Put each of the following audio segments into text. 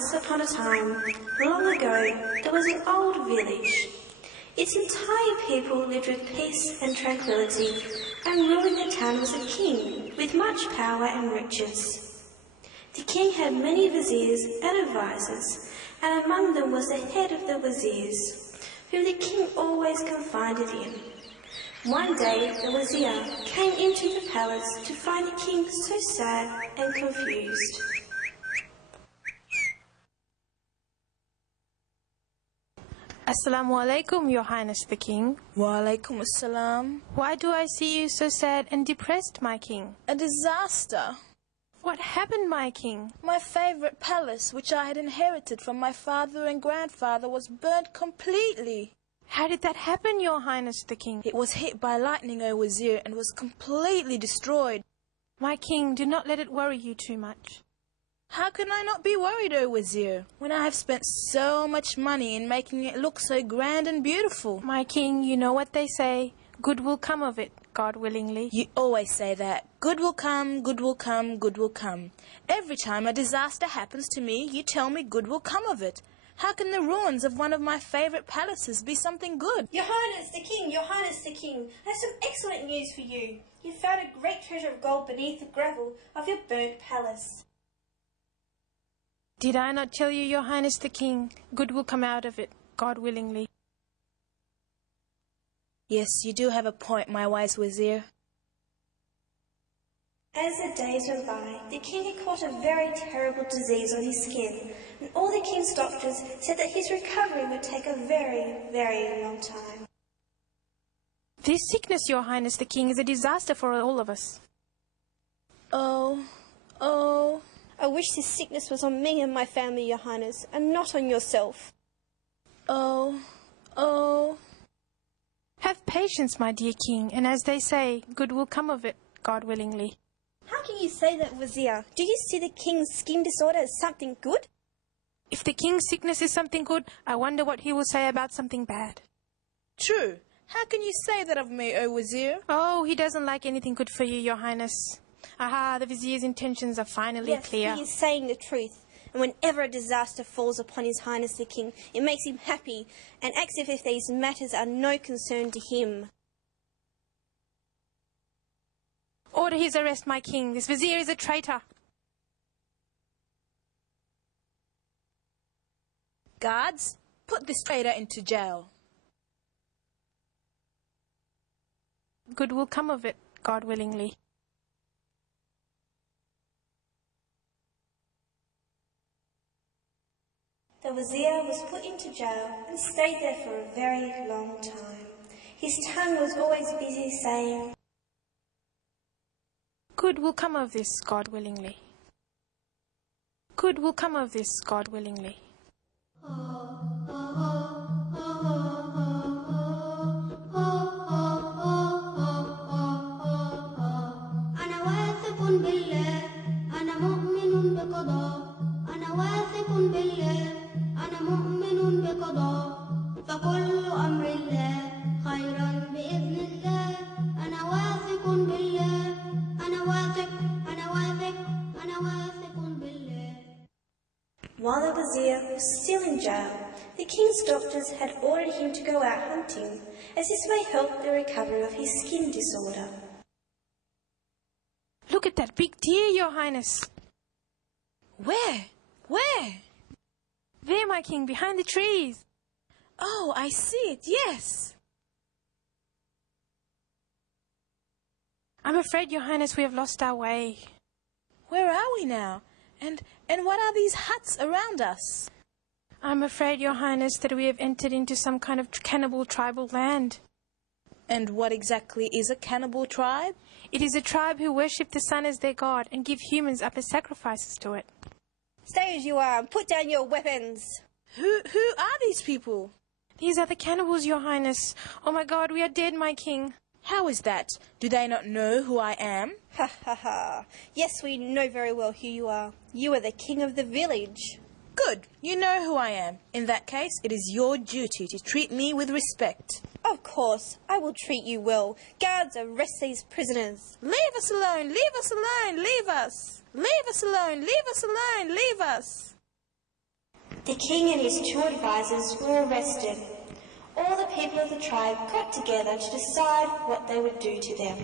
Once upon a time, long ago, there was an old village. Its entire people lived with peace and tranquility, and ruling the town was a king with much power and riches. The king had many viziers and advisers, and among them was the head of the viziers, whom the king always confided in. One day the Vizier came into the palace to find the king so sad and confused. Assalamu alaikum, Your Highness the King. Wa alaikum assalam. Why do I see you so sad and depressed, my king? A disaster. What happened, my king? My favourite palace, which I had inherited from my father and grandfather, was burnt completely. How did that happen, Your Highness the King? It was hit by lightning, O Vizier, and was completely destroyed. My king, do not let it worry you too much. How can I not be worried, O Vizier, when I have spent so much money in making it look so grand and beautiful? My king, you know what they say. Good will come of it, God willingly. You always say that. Good will come, good will come, good will come. Every time a disaster happens to me, you tell me good will come of it. How can the ruins of one of my favourite palaces be something good? Your Highness the King, Your Highness the King, I have some excellent news for you. You found a great treasure of gold beneath the gravel of your burnt palace. Did I not tell you, Your Highness the King? Good will come out of it, God willingly. Yes, you do have a point, my wise Vizier. As the days went by, the king had caught a very terrible disease on his skin, and all the king's doctors said that his recovery would take a very, very long time. This sickness, Your Highness the King, is a disaster for all of us. Oh. I wish this sickness was on me and my family, Your Highness, and not on yourself. Oh. Have patience, my dear king, and as they say, good will come of it, God willingly. How can you say that, Vizier? Do you see the king's skin disorder as something good? If the king's sickness is something good, I wonder what he will say about something bad. True. How can you say that of me, O Vizier? Oh, he doesn't like anything good for you, Your Highness. Aha, the Vizier's intentions are finally clear. Yes, he is saying the truth. And whenever a disaster falls upon His Highness the King, it makes him happy and acts as if these matters are no concern to him. Order his arrest, my king. This Vizier is a traitor. Guards, put this traitor into jail. Good will come of it, God willingly. The Vizier was put into jail and stayed there for a very long time. His tongue was always busy saying, Good will come of this, God willingly. Good will come of this, God willingly. While the Vizier was still in jail, the king's doctors had ordered him to go out hunting, as this may help the recovery of his skin disorder. Look at that big deer, Your Highness. Where? There, my king, behind the trees. Oh, I see it, yes. I'm afraid, Your Highness, we have lost our way. Where are we now? And what are these huts around us? I'm afraid, Your Highness, that we have entered into some kind of cannibal tribal land. And what exactly is a cannibal tribe? It is a tribe who worship the sun as their god and give humans up as sacrifices to it. Stay as you are and put down your weapons. Who are these people? These are the cannibals, Your Highness. Oh my God, we are dead, my king. How is that? Do they not know who I am? Ha ha ha. Yes, we know very well who you are. You are the king of the village. Good. You know who I am. In that case, it is your duty to treat me with respect. Of course. I will treat you well. Guards, arrest these prisoners. Leave us alone. Leave us alone. Leave us. Leave us alone. Leave us alone. Leave us. The king and his 2 advisors were arrested. All the people of the tribe got together to decide what they would do to them.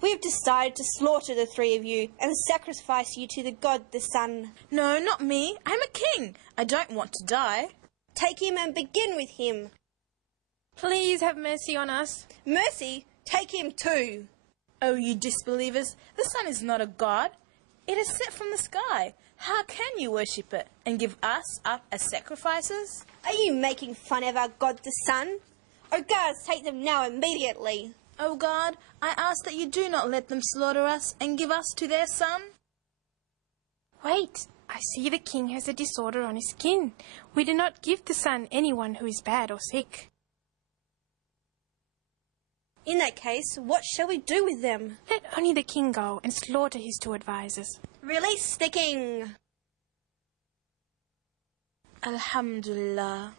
We have decided to slaughter the 3 of you and sacrifice you to the god, the sun. No, not me. I'm a king. I don't want to die. Take him and begin with him. Please have mercy on us. Mercy, take him too. Oh, you disbelievers, the sun is not a god. It is set from the sky. How can you worship it and give us up as sacrifices? Are you making fun of our god, the sun? Oh, guards, take them now immediately. Oh God, I ask that you do not let them slaughter us and give us to their son. Wait, I see the king has a disorder on his skin. We do not give the sun anyone who is bad or sick. In that case, what shall we do with them? Let only the king go and slaughter his 2 advisors. Release the king. Alhamdulillah.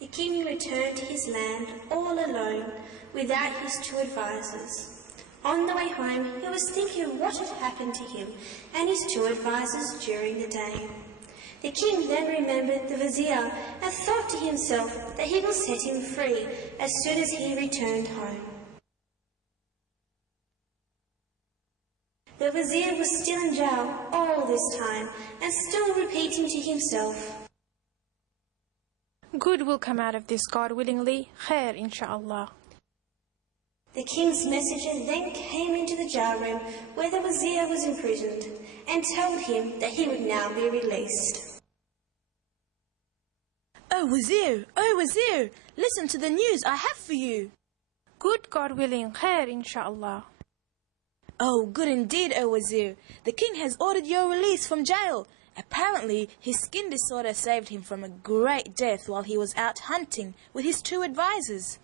The king returned to his land all alone, without his 2 advisors. On the way home, he was thinking of what had happened to him and his 2 advisors during the day. The king then remembered the Vizier and thought to himself that he will set him free as soon as he returned home. The Vizier was still in jail all this time and still repeating to himself, Good will come out of this, God willingly. Khair, insha'Allah. The king's messenger then came into the jail room where the Vizier was imprisoned and told him that he would now be released. Oh Vizier, listen to the news I have for you. Good, God willing. Khair, insha'Allah. Oh, good indeed, O Vizier. The king has ordered your release from jail. Apparently, his skin disorder saved him from a great death while he was out hunting with his 2 advisors.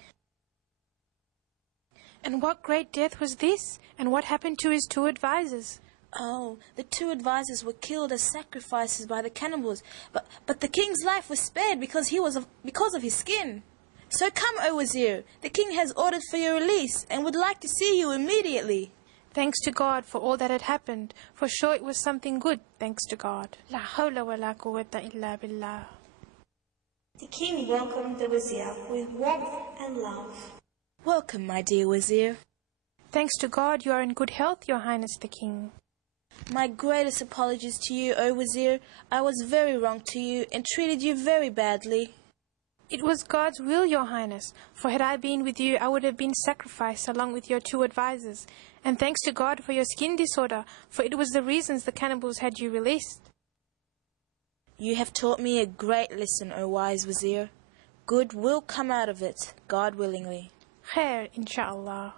And what great death was this? And what happened to his 2 advisors? Oh, the 2 advisors were killed as sacrifices by the cannibals, but the king's life was spared because of his skin. So come, O Vizier, the king has ordered for your release and would like to see you immediately. Thanks to God for all that had happened. For sure it was something good, thanks to God. La hawla wa la quwwata illa billah. The king welcomed the Vizier with warmth and love. Welcome, my dear Vizier. Thanks to God you are in good health, Your Highness the King. My greatest apologies to you, O Vizier. I was very wrong to you and treated you very badly. It was God's will, Your Highness, for had I been with you, I would have been sacrificed along with your 2 advisors. And thanks to God for your skin disorder, for it was the reasons the cannibals had you released. You have taught me a great lesson, O wise Vizier. Good will come out of it, God willingly. Khair, insha'Allah.